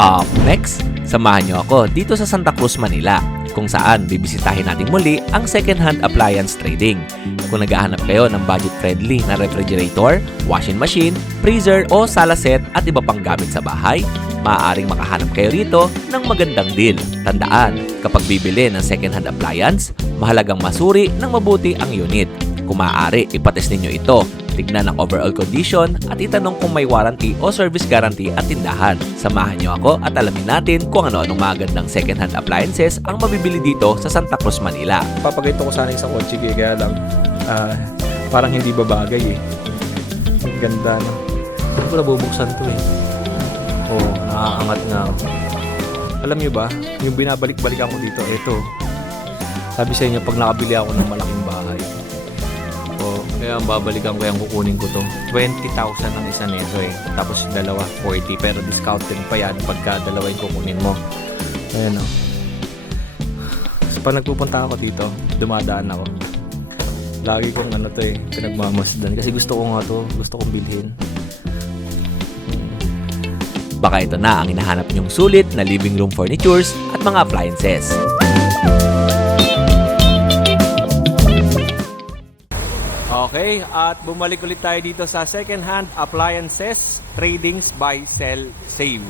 Up next, samahan niyo ako dito sa Santa Cruz, Manila, kung saan bibisitahin natin muli ang second-hand appliance trading. Kung naghahanap kayo ng budget-friendly na refrigerator, washing machine, freezer o sala set at iba pang gamit sa bahay, maaaring makahanap kayo rito ng magandang deal. Tandaan, kapag bibili ng second-hand appliance, mahalagang masuri ng mabuti ang unit. Kung maaari, ipatest ninyo ito. Tignan ang overall condition at itanong kung may warranty o service guarantee at tindahan. Samahan niyo ako at alamin natin kung ano-anong magandang second-hand appliances ang mabibili dito sa Santa Cruz, Manila. Papagayto ko sana isang kotse kaya lang parang hindi babagay eh. Ang ganda no. Hindi ko nabubuksan to eh. Oo, nakakangat nga ako. Alam niyo ba, yung binabalik-balikan ko dito, ito. Sabi sa inyo, pag nakabili ako ng malaking bahay, kaya ang babalikan ko yung kukunin ko to. 20,000 ang isa nito eh. Tapos yung dalawa, 40. Pero discounted pa yan pagka dalawa yung kukunin mo. Ayan o. So, pag nagpupunta ako dito, dumadaan ako. Lagi kong ano to eh, pinagmamasdan. Kasi gusto ko nga to, gusto kong bilhin. Baka ito na ang hinahanap niyong sulit na living room furnitures at mga appliances. Okay, at bumalik ulit tayo dito sa second-hand appliances, tradings, buy, sell, save.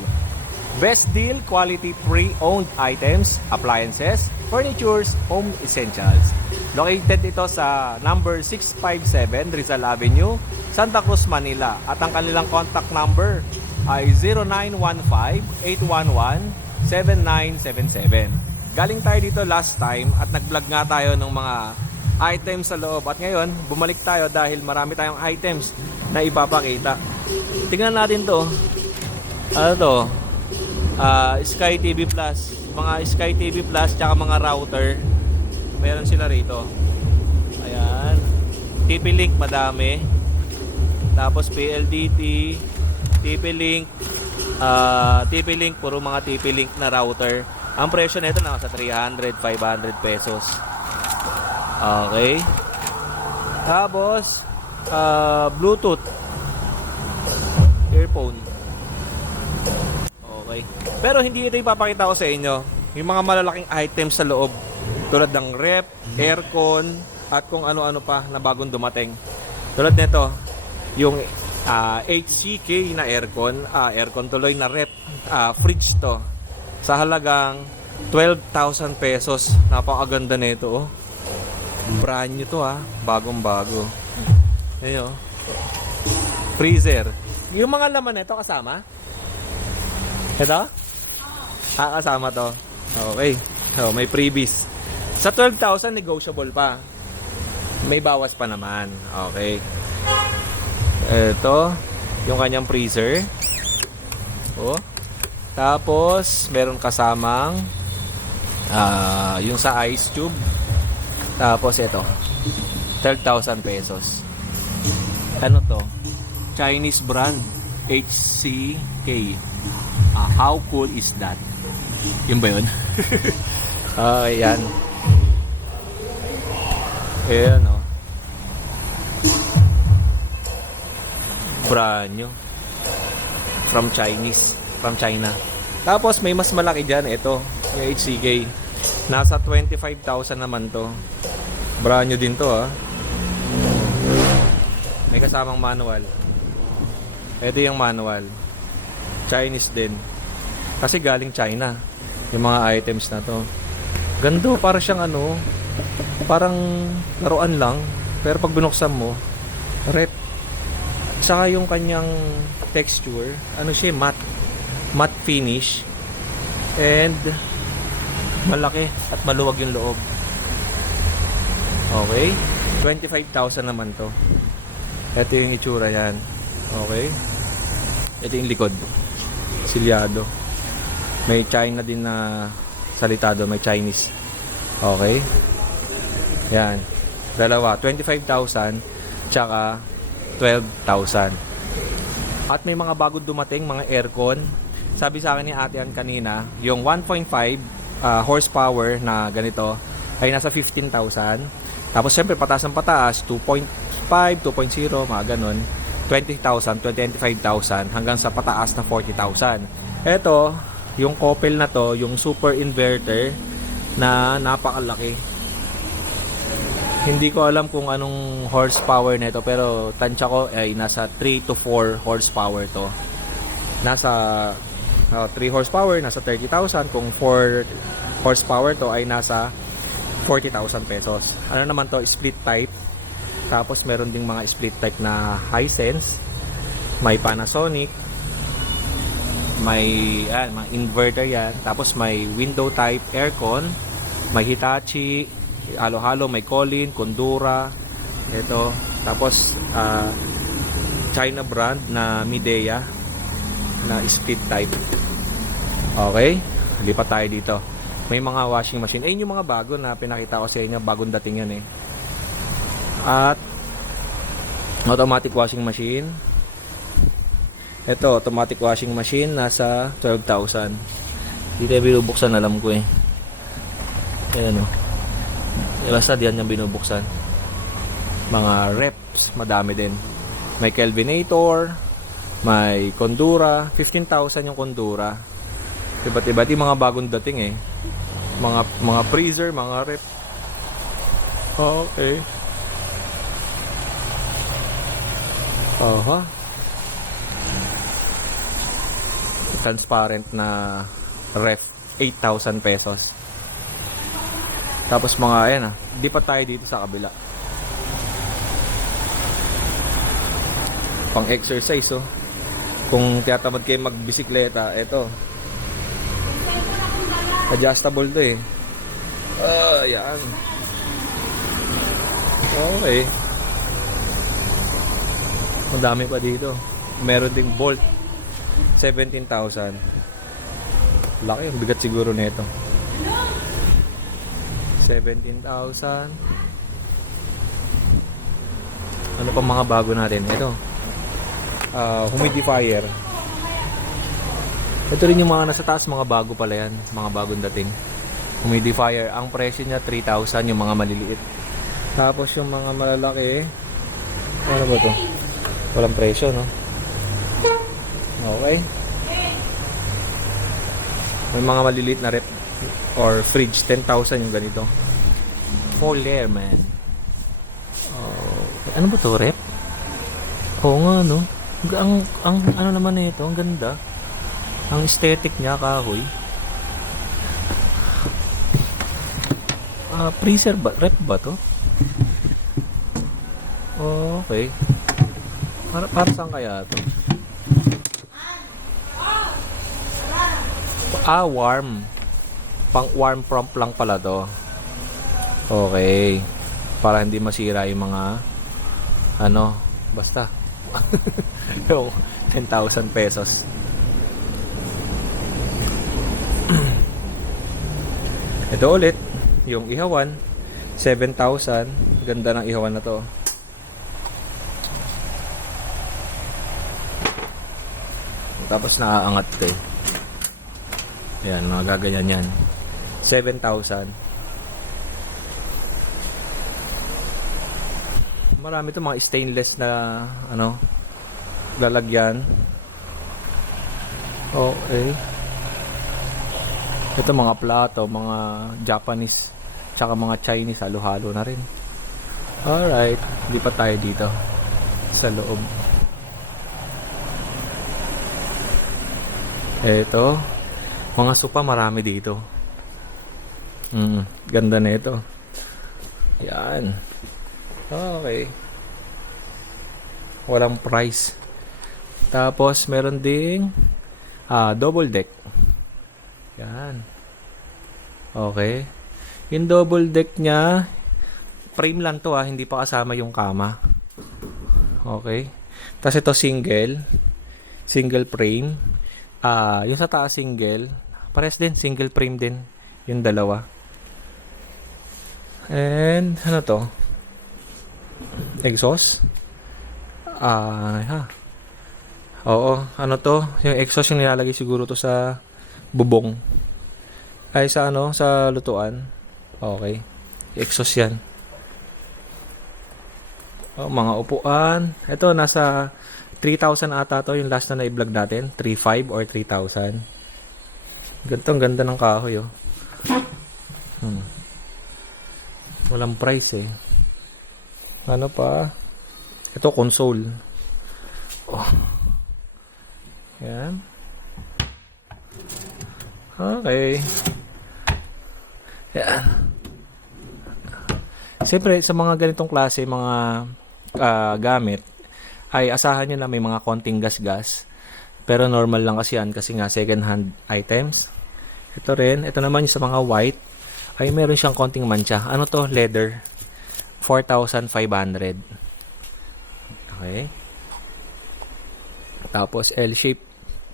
Best deal, quality pre-owned items, appliances, furnitures, home essentials. Located ito sa number 657 Rizal Avenue, Santa Cruz, Manila. At ang kanilang contact number ay 0915-811-7977. Galing tayo dito last time at nag-vlog nga tayo ng mga items sa loob. At ngayon, bumalik tayo dahil marami tayong items na ipapakita. Tingnan natin to. Ano to? Sky TV Plus. Mga Sky TV Plus tsaka mga router. Meron sila rito. Ayan. TP-Link madami. Tapos PLDT, TP-Link, TP-Link, puro mga TP-Link na router. Ang presyo nito nasa 300, 500 pesos. Okay. Tapos Bluetooth earphone. Okay. Pero hindi ito ipapakita ko sa inyo. Yung mga malalaking items sa loob tulad ng rep, aircon at kung ano-ano pa na bagong dumating. Tulad nito, yung HCK na aircon, aircon tuloy na rep, fridge to. Sa halagang 12,000 pesos. Napakaganda nito oh. Brand new to bagong bago. Ayan oh. Freezer. Yung mga laman nito kasama? Ito? Kasama to. Okay. So, may freebies. Sa 12,000 negotiable pa. May bawas pa naman. Okay. Ito, yung kanyang freezer. Oh. Tapos, meron kasamang yung sa ice tube. Tapos ito, 12,000 pesos. Ano to? Chinese brand, HCK. How cool is that? Yun ba yun? Ayan. Ayan o. Brand new. From China. Tapos may mas malaki dyan. Ito, yung HCK. Nasa 25,000 naman to. Brand new din to May kasamang manual. Ito yung manual. Chinese din. Kasi galing China. Yung mga items na to. Ganda, para siyang parang laruan lang. Pero pag binuksan mo, rep. Saka yung kanyang texture, siya, matte finish. And malaki at maluwag yung loob. Okay. 25,000 naman to. Ito yung itsura yan. Okay. Ito yung likod. Silyado. May China din na salitado. May Chinese. Okay. Yan. Dalawa. 25,000 tsaka 12,000. At may mga bago dumating, mga aircon. Sabi sa akin ni Ate Ann kanina, yung 1.5 horsepower na ganito ay nasa 15,000. Tapos syempre pataas ng pataas, 2.5, 2.0, mga ganon. 20,000, 25,000 hanggang sa pataas na 40,000. Ito, Yung couple na to, yung super inverter na napakalaki. Hindi ko alam kung anong horsepower nito, pero tansya ko ay nasa 3 to 4 horsepower to. Nasa 3 horsepower, nasa 30,000. Kung 4 horsepower to ay nasa 40,000 pesos. Ano naman to? Split type. Tapos meron ding mga split type na Hisense. May Panasonic. May mga inverter yan. Tapos may window type aircon. May Hitachi. Halo-halo. May Colin, Condura. Ito. Tapos China brand na Midea na split type. Okay. Lipat tayo dito. May mga washing machine. Ayun yung mga bago na pinakita ko sa inyo. Bagong dating yan eh. At automatic washing machine. Ito, automatic washing machine. Nasa 12,000. Dito yung binubuksan. Alam ko eh. Ayan o. Basta diyan yung binubuksan. Mga reps. Madami din. May Kelvinator. May Condura. 15,000 yung Condura. Iba't yung mga bagong dating eh. Mga freezer, mga rep. Okay. Aha. Transparent na ref, 8,000 pesos. Tapos mga ayan di pa tayo dito sa kabila. Pang exercise oh. Kung tiyatamad kayo magbisikleta, eto. Adjustable to eh. Yan. Okay. Madami pa dito. Meron ding Bolt. 17,000. Laki. Ang bigat siguro nito. 17,000. Ano pa mga bago natin? Ito. Humidifier. Ito rin yung mga nasa taas, mga bago pala yan. Mga bagong dating. Humidifier. Ang presyo niya 3,000 yung mga maliliit. Tapos yung mga malalaki, ano ba to? Walang presyo, no? Okay. May mga maliliit na rep or fridge, 10,000 yung ganito. Full air, man. Ano ba to, rep? Oo nga, no? Ang ano naman na ito, ang ganda. Ang aesthetic niya, kahoy. Freezer ba? Rep ba to? Okay. Para saan kaya to? Warm. Pang warm prompt lang pala to. Okay. Para hindi masira yung mga basta. Yung 10,000 pesos. Ito ulit, yung ihawan, 7,000. Ganda ng ihawan na to. Tapos naaangat to eh. Ayan, mga gaganyan yan. 7,000. Marami to mga stainless na lalagyan. Okay. Ito mga plato, mga Japanese, tsaka mga Chinese, halo-halo na rin. Alright, lipat tayo dito sa loob. Ito, mga sopa marami dito. Ganda na ito. Yan. Okay. Walang price. Tapos meron ding double deck. Yan. Okay. Yung double deck niya, frame lang to hindi pa kasama yung kama. Okay. Tapos ito single frame. Yung sa taas single, pares din, single frame din yung dalawa. And ano to? Exhaust. Oo, ano to? Yung exhaust yung nilalagay siguro to sa bubong. Ay sa sa lutuan. Okay. Exhaust yan. Mga upuan. Ito nasa 3,000 ata to yung last na na-vlog natin. 3,500 or 3,000. Ganito, ang ganda ng kahoy, oh. Walang price, eh. Ano pa? Ito, console. Oh. Yan. Okay. Yan. Siyempre, sa mga ganitong klase, mga gamit, ay asahan nyo na may mga konting gas-gas. Pero normal lang kasi yan kasi nga second hand items. Ito rin. Ito naman yung sa mga white, ay meron siyang konting mancha. Ano to? Leather. 4,500. Okay. Tapos L-shape.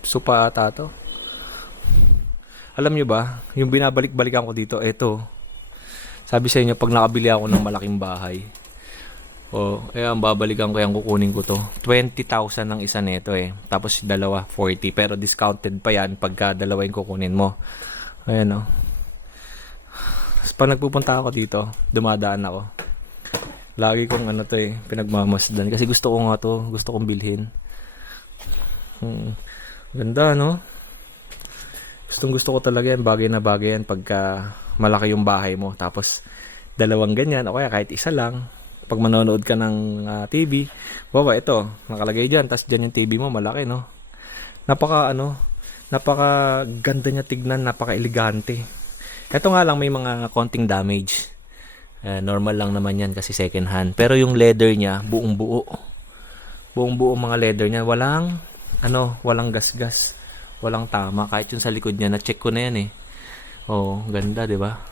Supa ata to. Alam nyo ba, yung binabalik-balikan ko dito, ito. Sabi sa inyo, pag nakabili ako ng malaking bahay, ang babalikan ko yan, kukunin ko to. 20,000 ng isa nito eh. Tapos dalawa, 40. Pero discounted pa yan pagka dalawa yung kukunin mo. Ayan o. Tapos pag nagpupunta ako dito, dumadaan ako. Lagi kong pinagmamasdan. Kasi gusto ko nga to. Gusto kong bilhin. Ganda, no? Gusto ko talaga yan. Bagay na bagay yan pagka malaki yung bahay mo. Tapos, dalawang ganyan. O kaya kahit isa lang. Pag manonood ka ng TV. Baba, ito. Nakalagay dyan. Tapos dyan yung TV mo. Malaki, no? Napaka ganda niya tignan. Napaka elegante. Ito nga lang may mga konting damage. Normal lang naman yan kasi second hand. Pero yung leather niya, buong buo. Buong buo mga leather niya. Walang gas-gas. Walang tama. Kahit yung sa likod niya, na-check ko na yan eh. Oh, ganda, di ba?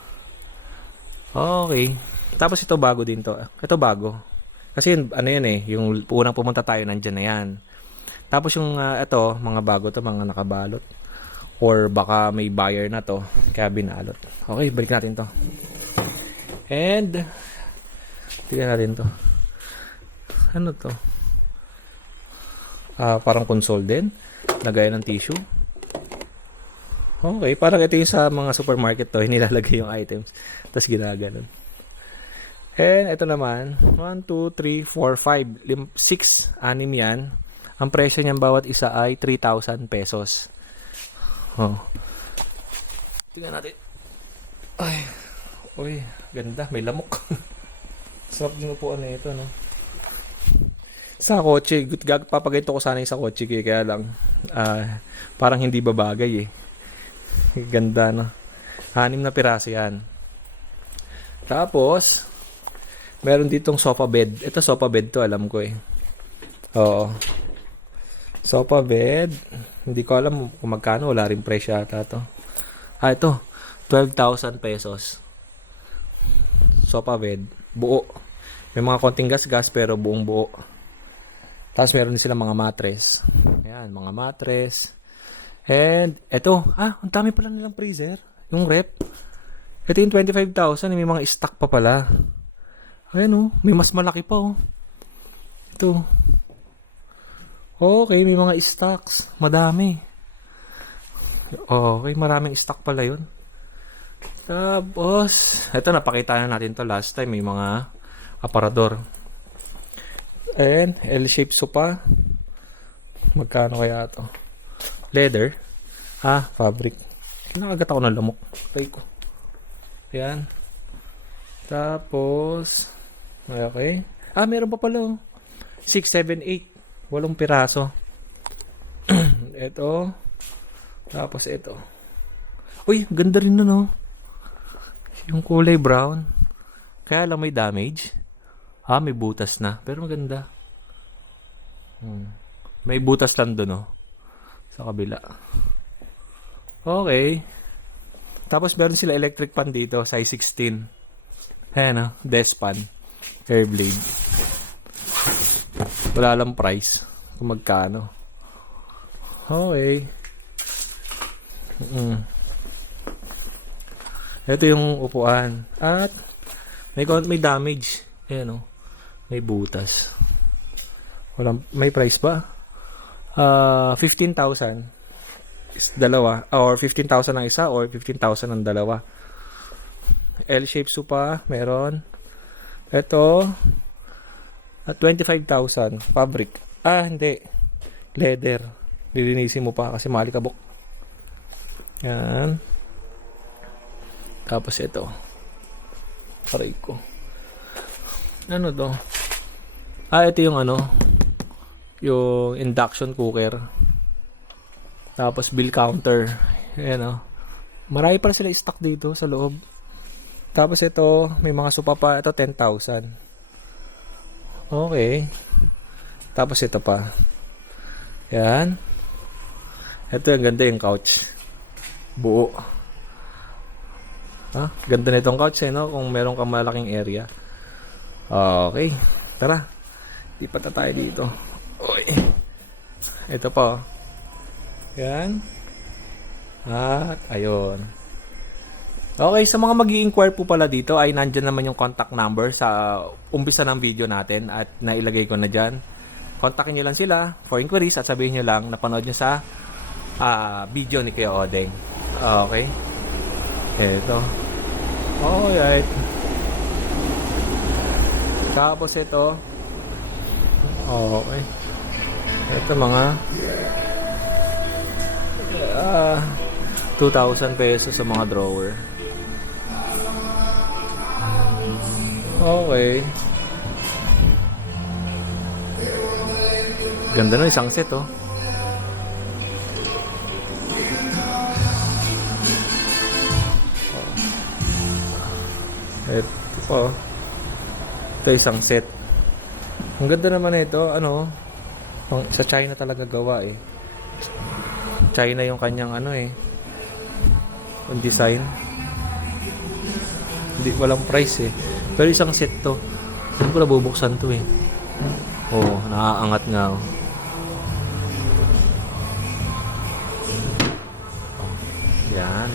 Okay. Tapos ito bago din to. Ito bago. Kasi yan eh, yung unang pumunta tayo, nandyan na yan. Tapos yung ito, mga bago to, mga nakabalot. Or baka may buyer na to, kaya binalot. Okay, balik natin to. And, tignan natin to. Ano to? Parang console din. Lagay ng tissue. Okay, parang ito yung sa mga supermarket to. Nilalagay yung items. Tapos ginaganon. And, ito naman. 1, 2, 3, 4, 5, 6, 6 yan. Ang presyo niyan bawat isa ay 3,000 pesos. Oh. Tingnan natin. Ay. Uy, ganda. May lamok. Sarap din upuan na ito, no? Sa kotse, papagayto ko sana yung sa kotse kaya lang parang hindi babagay eh. Ganda, no? 6 na piraso yan. Tapos, meron ditong sofa bed. Ito sofa bed to, alam ko eh. Oo. Sofa bed. Hindi ko alam kung magkano. Wala rin presyo ata to. Ito. 12,000 pesos. Sofa bed. Buo. May mga konting gas-gas pero buong buo. Tapos meron din sila mga mattress. Ayan, mga mattress. And, eto. Ang dami pala nilang freezer. Yung rep. Ito yung 25,000. May mga stock pa pala. Ayan oh. May mas malaki pa oh. Ito. Okay, may mga stocks. Madami. Okay, maraming stock pala yun. Tapos, ito napakita na natin to last time. May mga aparador. And, L-shape sopa. Magkano kaya to? Leather. Fabric. Nakagat ako ng lamok. Tay ko. Ayan. Tapos, okay. Meron pa pala. 6, 7, 8. 8 piraso. Ito. Tapos ito. Uy, ganda rin nun, no? Yung kulay brown. Kaya lang may damage. May butas na. Pero maganda. May butas lang dun, no? Sa kabila. Okay. Tapos meron sila electric pan dito. Size 16. Ayan, no? Desk pan. Air blade. Wala lang price. Kung magkano. Okay. Ito yung upuan. At may damage. Ayan o. May butas. May price ba? 15,000. Dalawa. Or 15,000 ang isa or 15,000 ang dalawa. L-shape sofa. Meron. Ito. At 25,000. Fabric. Hindi. Leather. Lilinisin mo pa kasi malikabok. Yan. Tapos ito. Aray ko. Ano to? Ito yung ano. Yung induction cooker. Tapos bill counter. Ayan o. Marami pa sila stock dito sa loob. Tapos ito, may mga sopa pa. Ito 10,000. Okay. Tapos ito pa. Yan. Ito yung ganda yung couch. Buo. Ganda nitong couch no? Kung meron kang malaking area. Okay. Tara. Lipat na tayo dito. Uy. Ito pa. Yan. At ayun. Okay, sa mga mag-i-inquire po pala dito ay nandyan naman yung contact number sa umpisa ng video natin at nailagay ko na dyan. Kontakin nyo lang sila for inquiries at sabihin nyo lang napanood nyo sa video ni Kuya Odeng. Okay. Ito. Alright. Tapos ito. Okay. Ito mga 2,000 pesos sa mga drawer. Okay. Ganda na isang set oh. Ito po. Ito isang set. Ang ganda naman ito. Ano? Sa China talaga gawa eh. China yung kanyang ano eh. Yung design. Hindi, walang price eh. Pero isang set to. Hindi ko na bubuksan to eh. Oh, naaangat nga oh. Yan.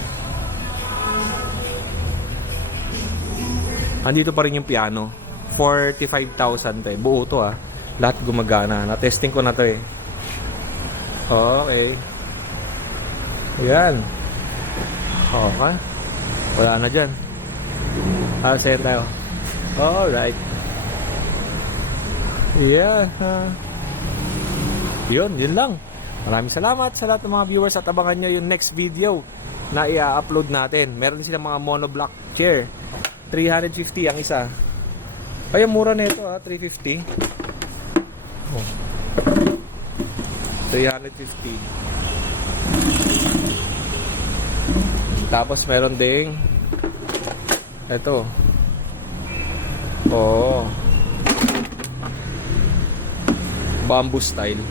Andito pa rin yung piano. 45,000 to eh. Buo to ah. Lahat gumagana. Na-testing ko na to eh. Okay. Yan. Okay. Wala na dyan. Send tayo. Alright. Yeah. Yun lang. Maraming salamat sa lahat ng mga viewers at abangan nyo yung next video na i-upload natin. Meron din silang mga monoblock chair. 350 ang isa. Ay, mura na ito 350. Oh. 350. Tapos meron ding ito. Oh. Bamboo style.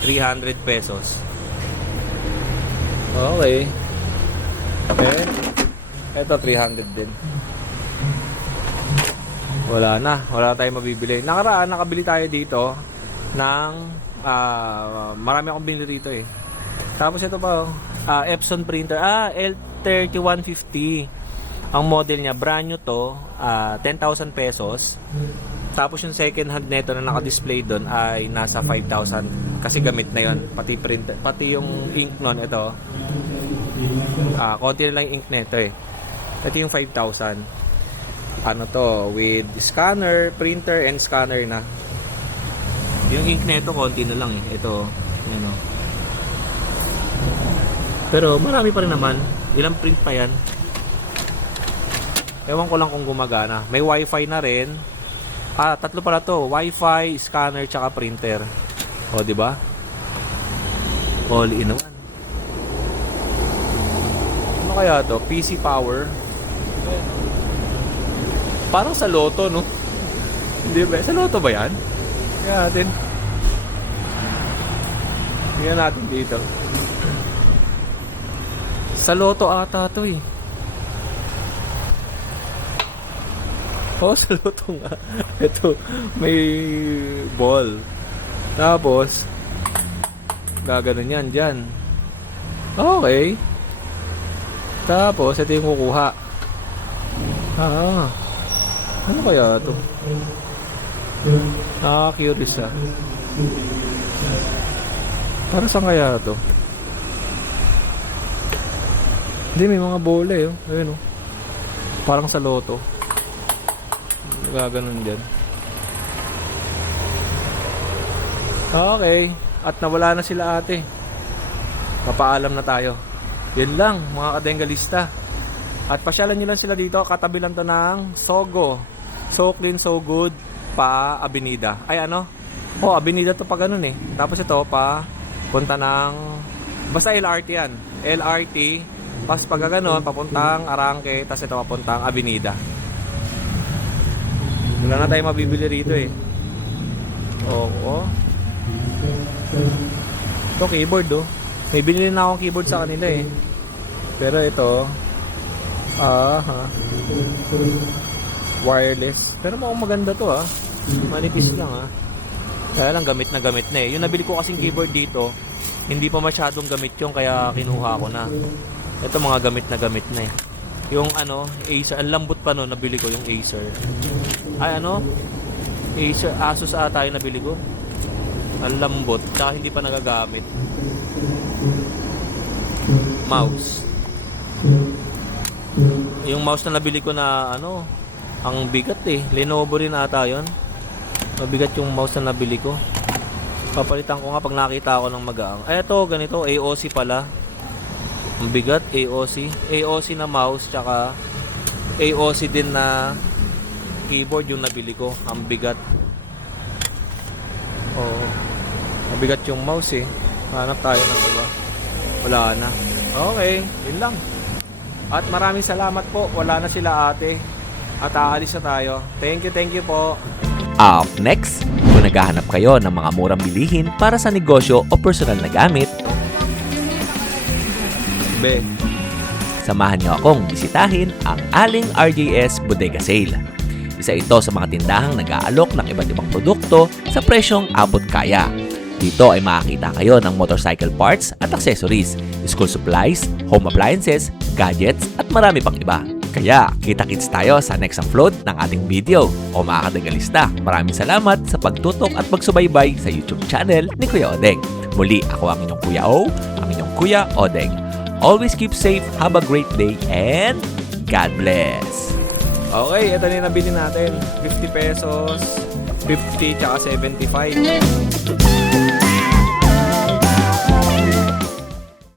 300 pesos. Okay. Okay. Ito 300 din. Wala na tayong mabibili. Nakaraan nakabili tayo dito ng marami akong binili dito eh. Tapos ito pa Epson printer. L3150. Ang model niya brand new to, 10,000 pesos. Tapos yung second hand nito na naka-display doon ay nasa 5,000 kasi gamit na yon, pati printer, pati yung ink noon ito. Konti na lang yung ink nito eh. Ito yung 5,000. Ano to, with scanner, printer and scanner na. Yung ink nito konti na lang eh. Ito, you know. Pero marami pa rin naman. Ilang print pa yan. Ewan ko lang kung gumagana. May wifi na rin. Tatlo pala to. Wi-Fi, scanner, tsaka printer. O, di ba? All in one. Ano kaya to? PC power. Parang sa Lotto, no? Hindi ba? Sa Lotto ba yan? Tingnan natin. Tingnan natin dito. Sa Lotto ata to eh. Sa Lotto nga. Ito, may ball. Tapos, gaganon yan dyan. Okay. Tapos, ito yung kukuha. Ano kaya ito? Curious ah. Para saan kaya ito? Hindi, may mga bola eh. Ayun oh. Parang sa Lotto. Gaganon dyan. Okay. At nawala na sila ate. Papaalam na tayo. Yan lang, mga kadengalista. At pasyalan nyo lang sila dito, katabi lang to ng Sogo. So clean, so good, pa Avenida. Ay ano? Oh, Avenida to pa ganun eh. Tapos ito pa, punta ng, basta LRT yan. LRT, pas pag ganun, papuntang Arangke, tapos ito papuntang Avenida. Wala na tayo mabibili rito eh. Oo. Ito keyboard oh. May binili na akong keyboard sa kanila eh. Pero ito, wireless. Pero mukhang maganda to ah. Manipis lang ah. Kaya lang gamit na eh. Yung nabili ko kasing keyboard dito, hindi pa masyadong gamit yung kaya kinuha ko na. Ito mga gamit na eh. Yung ano, Acer, ang lambot pa no, nabili ko yung Acer. Ay ano? Acer, Asus ata yung nabili ko. Ang lambot, tsaka hindi pa nagagamit. Mouse. Yung mouse na nabili ko na ano, ang bigat eh. Lenovo rin ata yun. Mabigat yung mouse na nabili ko. Papalitan ko nga pag nakita ako ng magaang. Ay ito, ganito, AOC pala. Ang bigat, AOC. AOC na mouse, tsaka AOC din na keyboard yung nabili ko. Ang bigat. Oo. Mabigat yung mouse eh. Hanap tayo ng iba. Wala na. Okay, yun lang. At maraming salamat po. Wala na sila ate. At aalis na tayo. Thank you po. Up next, kung naghahanap kayo ng mga murang bilihin para sa negosyo o personal na gamit, samahan niyo akong bisitahin ang Aling RJS Bodega Sale. Isa ito sa mga tindahang nag-aalok ng iba't ibang produkto sa presyong abot kaya. Dito ay makakita kayo ng motorcycle parts at accessories, school supplies, home appliances, gadgets at marami pang iba. Kaya kita-kits tayo sa next upload ng ating video. O mga kadagalista, maraming salamat sa pagtutok at pagsubaybay sa YouTube channel ni Kuya Odeng. Muli, ako ang inyong Kuya O, ang inyong Kuya Odeng. Always keep safe, have a great day, and God bless! Okay, ito na yung nabili natin. 50 pesos, 50 tsaka 75.